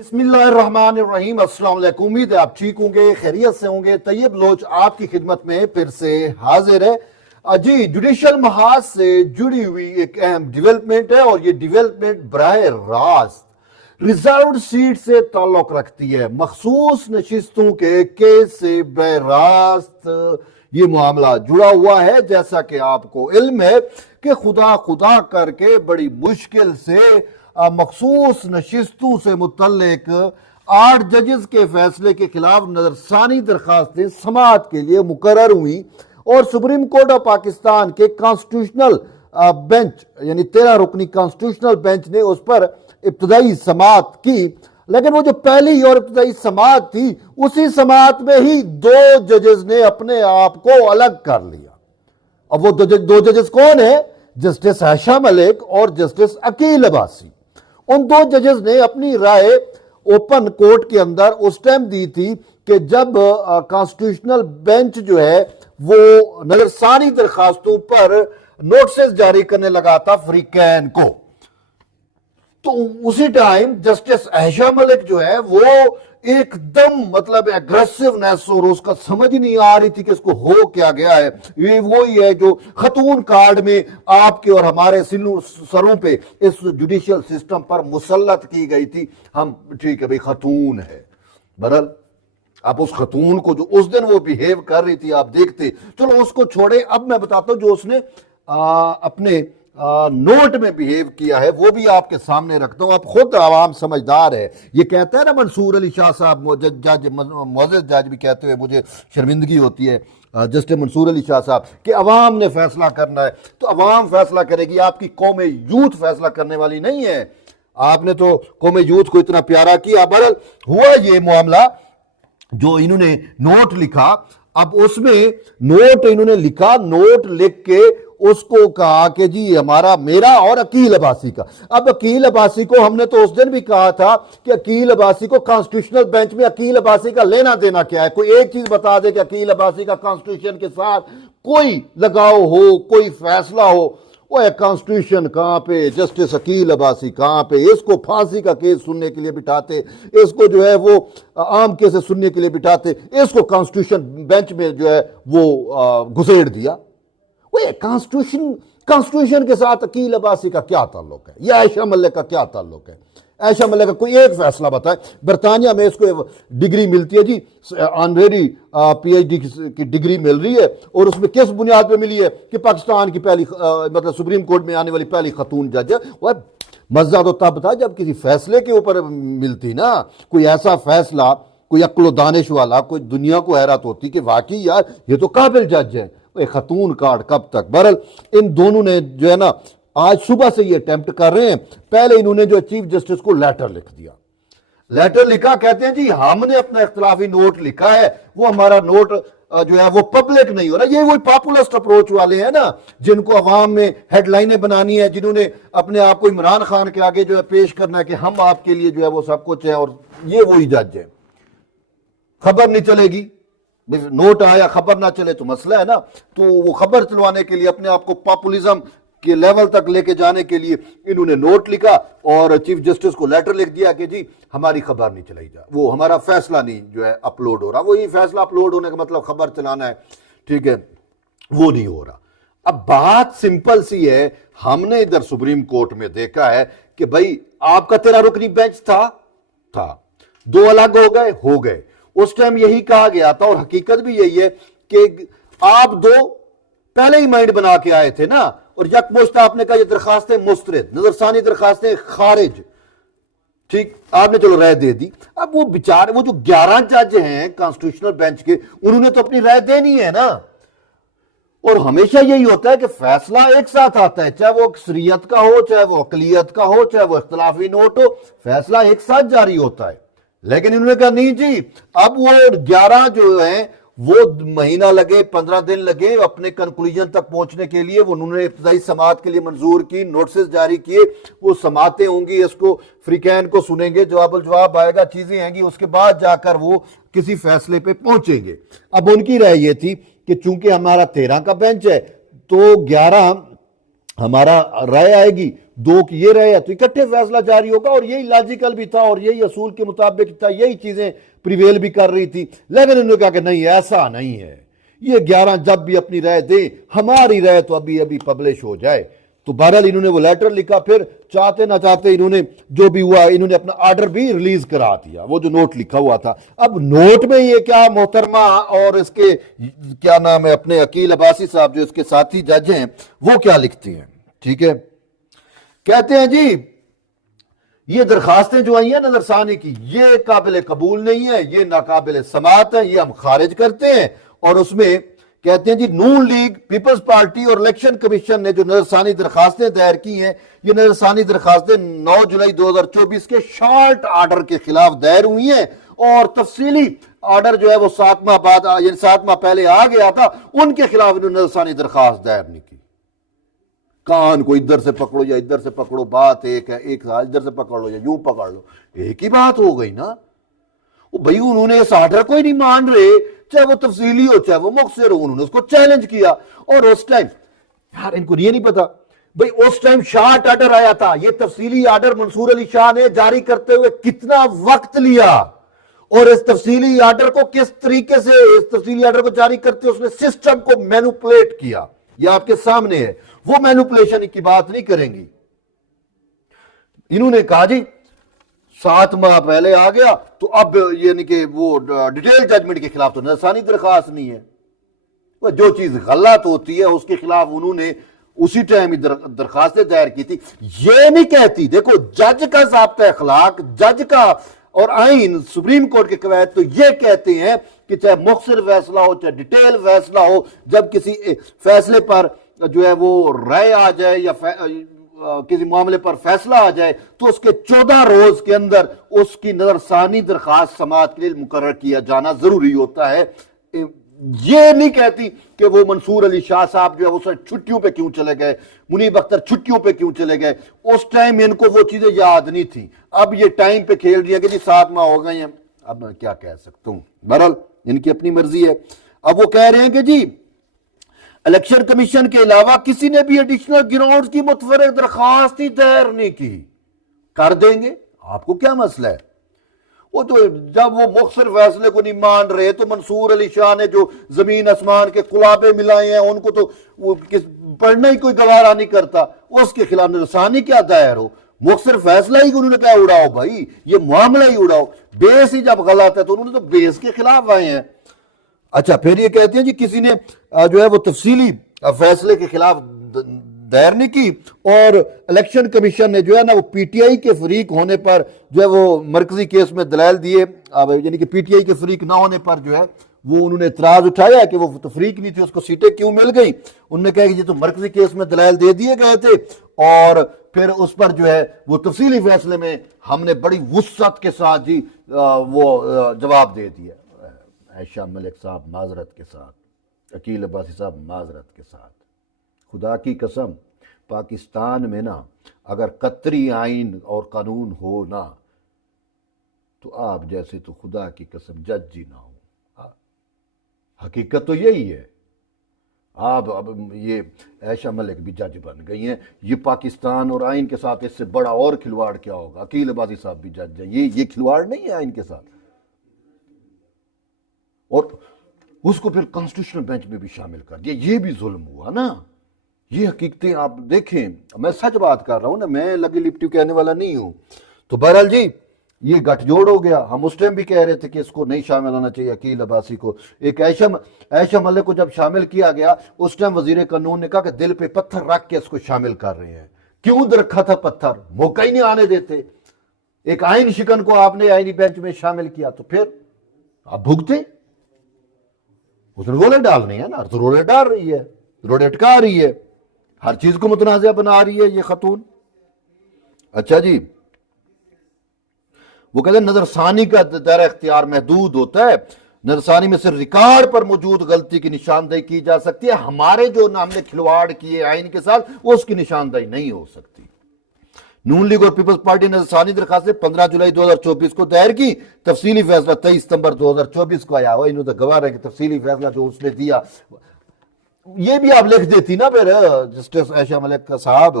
बिस्मिल्लाहिर्रहमानिर्रहीम। अस्सलाम वालेकुम। उम्मीद है आप ठीक होंगे, खैरियत से होंगे। तैयब लोच आपकी खिदमत में फिर से हाजिर है। जी, जुडिशल महाज से जुड़ी हुई एक अहम डेवलपमेंट है और ये डेवलपमेंट बराह रास्त रिजर्व सीट से ताल्लुक रखती है। मखसूस नशिस्तों के केस से बराह रास्त ये मामला जुड़ा हुआ है। जैसा कि आपको इल्म है कि खुदा खुदा करके बड़ी मुश्किल से मखसूस नशिस्तों से मुतल्लिक 8 जजेस के फैसले के खिलाफ नजरसानी दरखास्तें समाअत के लिए मुकर्रर हुई और सुप्रीम कोर्ट ऑफ पाकिस्तान के कॉन्स्टिट्यूशनल बेंच यानी 13 रुकनी कॉन्स्टिट्यूशनल बेंच ने उस पर इब्तदाई समाअत की। लेकिन वो जो पहली और इब्तदाई समाअत थी, उसी समाअत में ही 2 जजेस ने अपने आप को अलग कर लिया। अब वो दो जजेस कौन है? जस्टिस आयशा मलिक और जस्टिस अकील अब्बासी। उन 2 जजेस ने अपनी राय ओपन कोर्ट के अंदर उस टाइम दी थी कि जब कॉन्स्टिट्यूशनल बेंच जो है वो नजरसानी दरखास्तों पर नोटिस जारी करने लगा था फ्रीकैन को। तो उसी टाइम जस्टिस आयशा मलिक जो है वो एकदम मतलब एग्रेसिवनेस और उसका समझ नहीं आ रही थी कि इसको हो क्या गया है। ये वही है जो खतून कार्ड में आपके और हमारे सरों पे इस जुडिशियल सिस्टम पर मुसल्लत की गई थी। हम ठीक है भाई, खतून है, बहरहाल आप उस खतून को जो उस दिन वो बिहेव कर रही थी आप देखते। चलो उसको छोड़े, अब मैं बताता हूं जो उसने अपने नोट में बिहेव किया है वो भी आपके सामने रखता हूं। आप खुद आवाम समझदार है। ये कहता है ना मंसूर अली शाह साहब, जज मोअज़्ज़ज़ जज भी कहते हुए मुझे शर्मिंदगी होती है, जस्टिस मंसूर अली शाह साहब कि अवाम ने फैसला करना है तो अवाम फैसला करेगी, आपकी कौम यूथ फैसला करने वाली नहीं है। आपने तो कौम यूथ को इतना प्यारा किया। बहरहाल हुआ ये मामला जो इन्होंने नोट लिखा। अब उसमें नोट इन्होंने लिखा, नोट लिख के उसको कहा कि जी हमारा मेरा और अकील अब्बासी का। अब अकील अब्बासी को हमने तो उस दिन भी कहा था कि अकील अब्बासी को कॉन्स्टिट्यूशनल बेंच में अकील अब्बासी का लेना देना क्या है। कोई एक चीज बता दे कि अकील अब्बासी का कॉन्स्टिट्यूशन के साथ कोई लगाव हो, कोई फैसला हो। वो कॉन्स्टिट्यूशन कहां पे, जस्टिस अकील अब्बासी कहां पे, इसको फांसी का केस सुनने के लिए बिठाते, इसको जो है वो आम केस सुनने के लिए बिठाते, इसको कॉन्स्टिट्यूशन बेंच में जो है वो घुसेड़ दिया। वो कॉन्स्टिट्यूशन के साथ अकील अब्बासी का क्या ताल्लुक है या आयशा मलिक का क्या ताल्लुक है? आयशा मलिक का कोई एक फैसला बताए। बरतानिया में इसको डिग्री मिलती है जी, ऑनरेरी पीएचडी की डिग्री मिल रही है और उसमें किस बुनियाद पे मिली है कि पाकिस्तान की पहली मतलब सुप्रीम कोर्ट में आने वाली पहली खतून जज है। वह मजा तो तब था जब किसी फैसले के ऊपर मिलती ना, कोई ऐसा फैसला, कोई अक्ल दानिश वाला, कोई दुनिया को हैरत होती कि वाकई यार ये तो काबिल जज है। खतून कार्ड कब तक? बहरहाल इन दोनों ने जो है ना आज सुबह से ये अटेम्प्ट कर रहे हैं। पहले इन्होंने जो चीफ जस्टिस को लेटर लिख दिया, लेटर लिखा, कहते हैं जी हमने अपना इख्तिलाफी नोट लिखा है, वो हमारा नोट जो है वो पब्लिक नहीं हो रहा। ये वही पॉपुलिस्ट अप्रोच वाले हैं ना जिनको अवाम में हेडलाइनें बनानी है, जिन्होंने अपने आप को इमरान खान के आगे जो है पेश करना है कि हम आपके लिए जो है वो सब कुछ है और ये वही जज है। खबर नहीं चलेगी, नोट आया खबर ना चले तो मसला है ना। तो वो खबर चलवाने के लिए अपने आप को पॉपुलिज्म के लेवल तक लेके जाने के लिए इन्होंने नोट लिखा और चीफ जस्टिस को लेटर लिख दिया कि जी हमारी खबर नहीं चलाई जा, वो हमारा फैसला नहीं जो है अपलोड हो रहा। वो ये फैसला अपलोड होने का मतलब खबर चलाना है, ठीक है, वो नहीं हो रहा। अब बात सिंपल सी है, हमने इधर सुप्रीम कोर्ट में देखा है कि भाई आपका 13 रुकनी बेंच था 2 अलग हो गए। उस टाइम यही कहा गया था और हकीकत भी यही है कि आप 2 पहले ही माइंड बना के आए थे ना और यकमुश्त आपने कहा ये दरखास्तें मुस्तरद, नजरसानी दरखास्तें खारिज, ठीक, आपने चलो राय दे दी। अब वो बेचारे वो जो 11 जज हैं कॉन्स्टिट्यूशनल बेंच के, उन्होंने तो अपनी राय देनी है ना। और हमेशा यही होता है कि फैसला एक साथ आता है, चाहे वो अक्सरियत का हो, चाहे वो अकलियत का हो, चाहे वो इख्तिलाफी नोट हो, फैसला एक साथ जारी होता है। लेकिन इन्होंने कहा नहीं जी, अब वो 11 जो है वो महीना लगे, 15 दिन लगे अपने कंक्लूजन तक पहुंचने के लिए। वो उन्होंने इब्तदाई समाअत के लिए मंजूर की, नोटिस जारी किए, वो समातें होंगी, इसको फ्रीकैन को सुनेंगे, जवाब आएगा, चीजें आएंगी, उसके बाद जाकर वो किसी फैसले पे पहुंचेंगे। अब उनकी राय ये थी कि चूंकि हमारा 13 का बेंच है तो 11 हमारा राय आएगी दो की ये रहे तो इकट्ठे फैसला जारी होगा, और यही लॉजिकल भी था और यही असूल के मुताबिक था, यही चीजें प्रिवेल भी कर रही थी। लेकिन उन्होंने कहा कि नहीं, ऐसा नहीं है, ये 11 जब भी अपनी राय दे, हमारी राय तो अभी अभी पब्लिश हो जाए। तो बहरहाल इन्होंने वो लेटर लिखा, फिर चाहते ना चाहते इन्होंने जो भी हुआ, इन्होंने अपना ऑर्डर भी रिलीज करा दिया, वो जो नोट लिखा हुआ था। अब नोट में ये क्या मोहतरमा और इसके क्या नाम है अपने अकील अब्बासी साहब जो इसके साथी जज हैं, वो क्या लिखते हैं, ठीक है। कहते हैं जी ये दरखास्तें जो आई हैं नजरसानी की, ये काबिल कबूल नहीं है, ये नाकाबिल समात है, ये हम खारिज करते हैं। और उसमें कहते हैं जी नून लीग, पीपल्स पार्टी और इलेक्शन कमीशन ने जो नजरसानी दरखास्तें दायर की हैं, ये नजरसानी दरखास्तें 9 जुलाई 2024 के शॉर्ट ऑर्डर के खिलाफ दायर हुई हैं, और तफसीली ऑर्डर जो है वो 7 माह बाद, यानी 7 माह पहले आ गया था, उनके खिलाफ इन्होंने नजरसानी दरखास्त दायर नहीं की। कान को इधर से पकड़ो या इधर से पकड़ो, बात एक है, एक इधर से पकड़ लो या यूं पकड़ लो, एक ही बात हो गई ना। भाई उन्होंने इस ऑर्डर को ही नहीं मान रहे, चाहे वो तफसीली हो चाहे वो मुख्तसर हो, उन्होंने उसको चैलेंज किया। और उस टाइम यार इनको ये नहीं पता भाई, उस टाइम शॉर्ट ऑर्डर आया था, ये तफसीली ऑर्डर मंसूर अली शाह ने जारी करते हुए कितना वक्त लिया, और इस तफसीली ऑर्डर को किस तरीके से, इस तफसीली ऑर्डर को जारी करते उसने सिस्टम को मैनिपुलेट किया, यह आपके सामने है। वो मैनिपुलेशन की बात नहीं करेंगी। इन्होंने कहा जी 7 माह पहले आ गया, तो अब यानी कि वो डिटेल जजमेंट के खिलाफ तो नजरसानी दरखास्त नहीं है। जो चीज गलत होती है उसके खिलाफ उन्होंने उसी टाइम ही दरखास्तें दायर की थी। ये नहीं कहती, देखो जज का ज़ाब्ता अखलाक, जज का और आइन, सुप्रीम कोर्ट के कवायद तो ये कहते हैं कि चाहे मुख्तसर फैसला हो चाहे डिटेल फैसला हो, जब किसी फैसले पर जो है वो राय आ जाए या किसी मामले पर फैसला आ जाए, तो उसके 14 रोज के अंदर उसकी नजरसानी दरखास्त समाअत के लिए मुकर्रर किया जाना जरूरी होता है। ये नहीं कहती कि वो मंसूर अली शाह साहब जो है वो छुट्टियों पे क्यों चले गए, मुनीब अख्तर छुट्टियों पे क्यों चले गए, उस टाइम इनको वो चीजें याद नहीं थी। अब ये टाइम पे खेल रही है कि जी 7 माह हो गए हैं, अब मैं क्या कह सकता हूं, बहरहाल इनकी अपनी मर्जी है। अब वो कह रहे हैं कि जी इलेक्शन कमीशन के अलावा किसी ने भी एडिशनल ग्राउंड्स की मुतफरक दरखास्त ही दायर नहीं की, कर देंगे, आपको क्या मसला है। वो तो जब वो मुख्तसर फैसले को नहीं मान रहे, तो मंसूर अली शाह ने जो जमीन आसमान के कुलाबे मिलाए हैं उनको तो वो पढ़ना ही कोई गवारा नहीं करता, उसके खिलाफ नजरसानी क्या दायर हो। मुख्तसर फैसला ही उन्होंने क्या उड़ाओ भाई, ये मामला ही उड़ाओ, बेस ही जब गलत है तो उन्होंने तो बेस के खिलाफ आए हैं। अच्छा, फिर ये कहते हैं जी किसी ने जो है वो तफसीली फैसले के खिलाफ दायर नहीं की, और इलेक्शन कमीशन ने जो है ना वो पीटीआई के फरीक होने पर जो है वो मरकजी केस में दलाल दिए, यानी कि पीटीआई के फरीक ना होने पर जो है वो उन्होंने इतराज उठाया कि वो तफरीक नहीं थी, उसको सीटें क्यों मिल गई। उन्होंने कहा कि ये तो मरकजी केस में दलाल दे दिए गए थे, और फिर उस पर जो है वो तफसीली फैसले में हमने बड़ी वुस्सत के साथ जी वो जवाब दे दिया। आयशा मलिक साहब माजरत के साथ, अकील अब्बासी साहब माजरत के साथ, खुदा की कसम पाकिस्तान में ना अगर कतरी आइन और कानून हो ना, तो आप जैसे तो खुदा की कसम जज ही ना हो। हकीकत तो यही है। आप अब ये आयशा मलिक भी जज बन गई हैं, ये पाकिस्तान और आइन के साथ इससे बड़ा और खिलवाड़ क्या होगा। अकील अब्बासी साहब भी जज हैं, ये खिलवाड़ नहीं है आइन के साथ। और उसको फिर कॉन्स्टिट्यूशनल बेंच में भी शामिल कर दिया, ये भी जुल्म हुआ ना। ये हकीकतें आप देखें, मैं सच बात कर रहा हूं ना, मैं लगी लिपटी कहने वाला नहीं हूं। तो बहरहाल जी ये गठजोड़ हो गया। हम उस टाइम भी कह रहे थे कि इसको नहीं शामिल होना चाहिए अकील अब्बासी को। एक आयशा मलिक को जब शामिल किया गया, उस टाइम वजीर कानून ने कहा कि दिल पे पत्थर रख के इसको शामिल कर रहे हैं। क्यों रखा था पत्थर, मौका ही नहीं आने देते। एक आइन शिकन को आपने आईनी बेंच में शामिल किया, तो फिर आप भुगते। उसने रोले डालने हैं ना, तो रोले डाल रही है, रोले अटका रही है, हर चीज को मुतनाज़ा बना रही है ये खतून। अच्छा जी, वो कहते हैं नजरसानी का दायरा इख्तियार महदूद होता है, नजरसानी में सिर्फ रिकॉर्ड पर मौजूद गलती की निशानदेही की जा सकती है, हमारे जो हमने खिलवाड़ किए आइन के साथ उसकी निशानदेही नहीं हो सकती। नून लीग और पीपल्स पार्टी ने नजरसानी दरखास्त 15 जुलाई 2024 को दायर की, तफसीली फैसला 23 सितंबर 2024 को आया हुआ। इन्होंने गवाह है कि तफसीली फैसला जो उसने दिया, ये भी आप लिख देती ना फिर जस्टिस आयशा मलिक का साहब,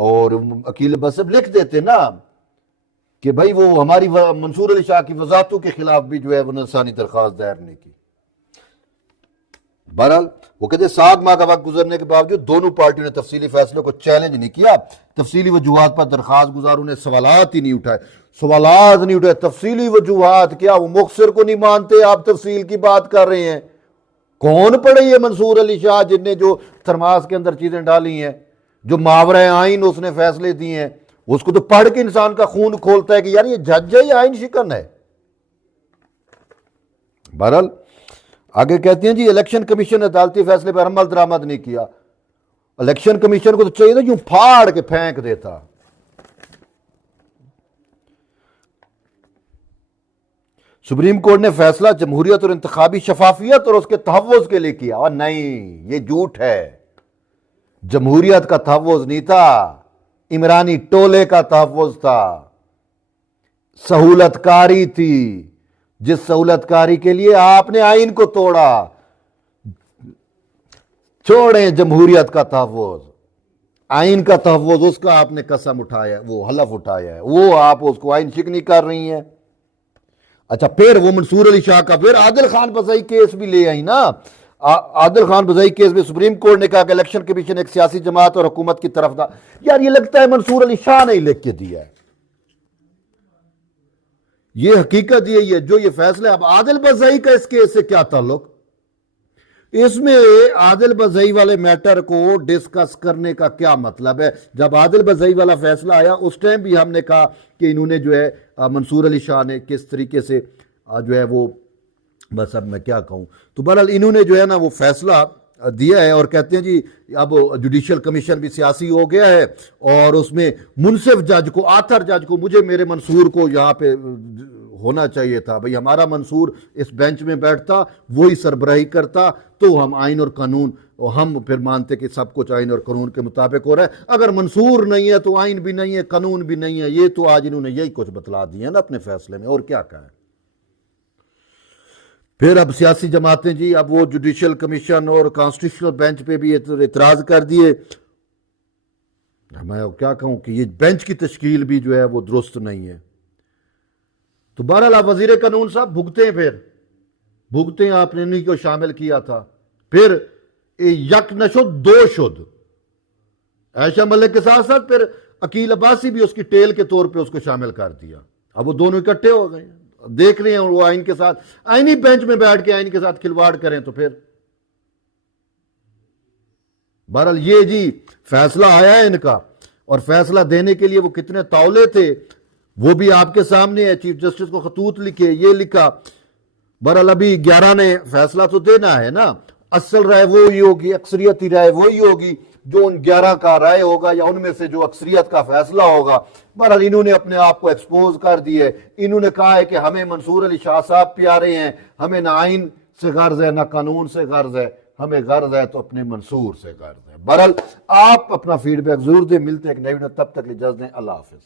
और अकील बस साहब लिख देते ना कि भाई वो हमारी मंसूर अली शाह की वजातों के खिलाफ भी जो है वो इंसानी दरख्वास्त दायर नहीं की। बहरहाल वो कहते 7 माह का वक्त गुजरने के बावजूद दोनों पार्टियों ने तफसीली फैसले को चैलेंज नहीं किया। तफसीली वजूहात पर दरखास्त गुजारों ने सवालात ही नहीं उठाए, सवालात नहीं उठाए। तफसीली वजूहात क्या, वो मुखसिर को नहीं मानते, आप तफसील की बात कर रहे हैं। कौन पढ़े ये मंसूर अली शाह जिनने जो थरमास के अंदर चीजें डाली हैं, जो मावरा आइन उसने फैसले दिए हैं, उसको तो पढ़ के इंसान का खून खोलता है कि यार ये जज है या आइन शिकन है। बहरहाल आगे कहते हैं जी इलेक्शन कमीशन ने अदालती फैसले पर अमल दरामद नहीं किया। इलेक्शन कमीशन को तो चाहिए था यूं फाड़ के फेंक देता। सुप्रीम कोर्ट ने फैसला जमहूरियत और इंतखाबी शफाफियत और उसके तहव्वुज़ के लिए किया, और नहीं, ये झूठ है। जमहूरियत का तहव्वुज़ नहीं था, इमरानी टोले का तहव्वुज़ था, सहूलतकारी थी, जिस सहूलतकारी के लिए आपने आइन को तोड़ा। छोड़ें जमहूरियत का तहव्वुज़, आइन का तहव्वुज़ उसका आपने कसम उठाया, वो हलफ उठाया है, वो आप उसको आइन शिकनी कर रही हैं। अच्छा, फिर वो मंसूर अली शाह का फिर आदिल खान बज़ई केस भी ले आई ना। आदिल खान बज़ई केस में सुप्रीम कोर्ट ने कहा कि इलेक्शन कमीशन एक सियासी जमात और हुकूमत की तरफ था। यार ये लगता है मंसूर अली शाह ने लिख के दिया है, ये हकीकत यही है। जो ये फैसला, अब आदिल बज़ई का इस केस से क्या ताल्लुक? इसमें आदिल बज़ई वाले मैटर को डिस्कस करने का क्या मतलब है? जब आदिल बज़ई वाला फैसला आया उस टाइम भी हमने कहा कि इन्होंने जो है मंसूर अली शाह ने किस तरीके से जो है वो, बस अब मैं क्या कहूं, तो बहरहाल इन्होंने जो है ना वो फैसला दिया है और कहते हैं जी अब जुडिशियल कमीशन भी सियासी हो गया है और उसमें मुनसिफ जज को, आथर जज को, मुझे मेरे मंसूर को यहाँ पे होना चाहिए था। भाई हमारा मंसूर इस बेंच में बैठता, वही सरबराही करता, तो हम आइन और कानून, और हम फिर मानते कि सब कुछ आइन और कानून के मुताबिक हो रहा है। अगर मंसूर नहीं है तो आइन भी नहीं है, कानून भी नहीं है। ये तो आज इन्होंने यही कुछ बतला दिया ना अपने फैसले में, और क्या कहा है। फिर अब सियासी जमातें जी अब वो जुडिशियल कमीशन और कॉन्स्टिट्यूशनल बेंच पे भी इतराज कर दिए। मैं क्या कहूं कि ये बेंच की तश्कील भी जो है वो दुरुस्त नहीं है। तो बहरहाल आप वजीर कानून साहब भुगते, फिर भुगते, आपने इन्हीं को शामिल किया था। फिर यक नशुद दो शुद, ऐशा मलिक के साथ साथ फिर अकील अब्बासी भी उसकी टेल के तौर पे उसको शामिल कर दिया। अब वो दोनों इकट्ठे हो गए, देख रहे हैं वो आइन के साथ, आइनी बेंच में बैठ के आइन के साथ खिलवाड़ करें। तो फिर बहरहाल ये जी फैसला आया है इनका, और फैसला देने के लिए वो कितने तौले थे वो भी आपके सामने है। चीफ जस्टिस को खतूत लिखे, ये लिखा। बहरहाल अभी 11 ने फैसला तो देना है ना, असल राय वो ही होगी, अक्सरियती राय वो ही होगी, जो उन 11 का राय होगा या उनमें से जो अक्सरियत का फैसला होगा। बहरहाल इन्होंने अपने आप को एक्सपोज कर दिए। इन्होंने कहा है कि हमें मंसूर अली शाह साहब प्यारे हैं, हमें ना आइन से गर्ज है ना कानून से गर्ज है, हमें गर्ज है तो अपने मंसूर से गर्ज है। बहरहाल आप अपना फीडबैक जरूर दें। मिलते हैं एक नई वीडियो, तब तक इजाजत दें। अल्लाह हाफिज।